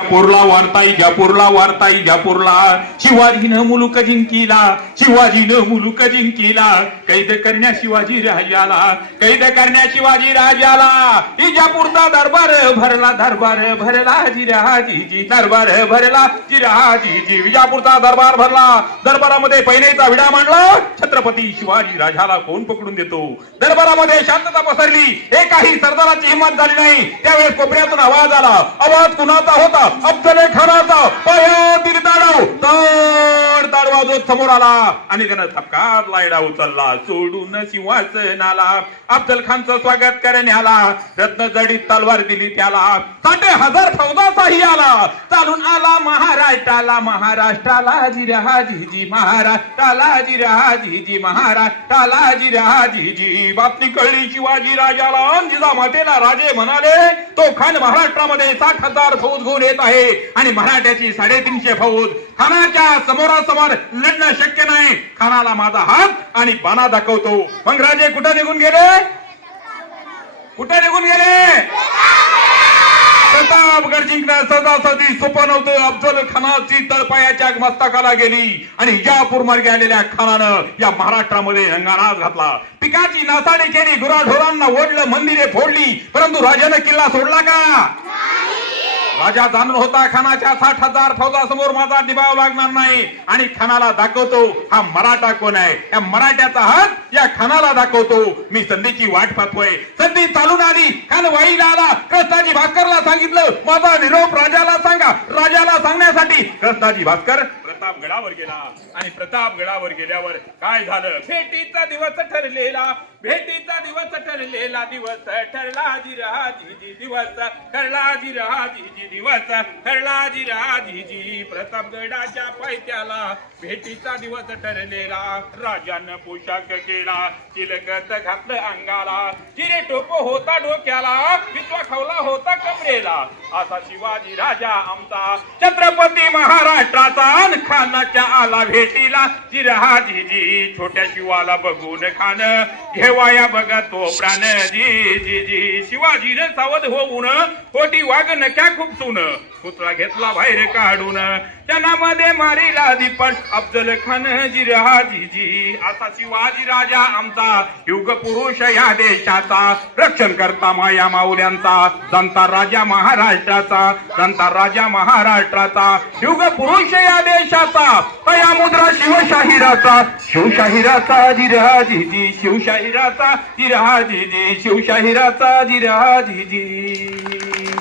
पोरला वारताई घ्या वारताई शिवाजीनं मुलुक जिंकीला शिवाजीनं मुलुक जिंकीला. कैद करण्या शिवाजी राजाला कैद करण्या शिवाजी राजाला. इजापूरचा दरबार भरला दरबार भरला जिराजीजी दरबार भरला जिराजीजी विजापूरचा दरबार भरला. दरबारामध्ये पहिलेचा विडा मांडला छत्रपती शिवाजी राजाला कोण पकडून देतो? दरबारामध्ये शांतता पसरली एकही सरदाराची हिंमत झाली नाही. त्यावेळेस कोपऱ्यातून आवाज आला आवाज कुणाचा होता? अफजले खानाचा पायातील ताडव तर ताड वाजवत समोर आला. आणि त्यानं थपकार लायडा उचलला. सोडून सिंहासनाला. अफजल खानचं स्वागत करण्याला. रत्न जडीत तलवार दिली त्याला. साठे हजार फौजाचाही आला. चालून आला महाराष्ट्राला महाराष्ट्राला जिरा हाजीजी महाराष्ट्राला जिरा हाजीजी महाराष्ट्राला जिरा हाजीजी बातमी कळली शिवाजी राजाला जिजामातेला राजे म्हणाले तो खान महाराष्ट्रामध्ये साठ हजार फौज घेऊन येत आहे आणि मराठ्याची साडेतीनशे फौज खानाच्या समोरासमोर लढणं शक्य नाही. खानाला माझा हात आणि बाणा दाखवतो. मग राजे कुठं निघून गेले? कुठं निघून गेले? प्रतापगड जिंकणं सदासदी सोपं नव्हतं. अफजल खानाची तळपायाच्या मस्तकाला गेली आणि हिजापूर मार्गे आलेल्या खानानं या महाराष्ट्रामध्ये रंगानाच घातला. पिकाची नासाडी केली गुराढोरांना ओढलं मंदिरे फोडली. परंतु राजानं किल्ला सोडला का? राजा जाणून होता खानाच्या साठ हजार फौजासमोर माझा निभाव लागणार नाही. आणि खानाला दाखवतो हा मराठा कोण आहे? या मराठ्याचा हात या खानाला दाखवतो. मी संधीची वाट पाहतोय. संधी चालून आली. खान वाईला आला भास्करला सांगितलं. माझा निरोप राजाला सांगा. राजाला सांगण्यासाठी कृष्णाजी भास्कर प्रतापगडावर गेला. आणि प्रतापगडावर गेल्यावर काय झालं? भेटीचा दिवस ठरलेला. भेटीचा दिवस ठरलेला दिवस ठरला जिरा जी दिवस ठरला जिरा जी दिवस ठरला जिरा जी प्रतापगडाच्या पायथ्याला. भेटीचा दिवस ठरलेला राजान पोशाख केला चिलकत घातलं अंगाला. चिरे टोप होता डोक्याला विश्वा खावला होता कमरेला. असा शिवाजी राजा आमचा छत्रपती महाराष्ट्राचा खानाच्या आला भेटीला. जिराजी जी छोट्या शिवाला बघून खान घेवाया बघत तो प्राण जी जी जी. शिवाजीनं सावध होऊन होटी वाघ नक्या खूप सुन. पुतळा घेतला बाहेर काढून. त्या जनामध्ये मारीला दीपण अफजल खान जी रहा जी जी असा शिवाजी राजा आमचा. युग पुरुष या देशाचा. रक्षण करता माया माऊल्यांचा. जनता राजा महाराष्ट्राचा. जनता राजा महाराष्ट्राचा. युग पुरुष या देशाचा. तया मुद्रा शिवशाही शिवशाहिराचा शिवशाहिराचा जिराजी जी शिवशाहिराचा जिराजी जी शिवशाहिराचा जिराजी जी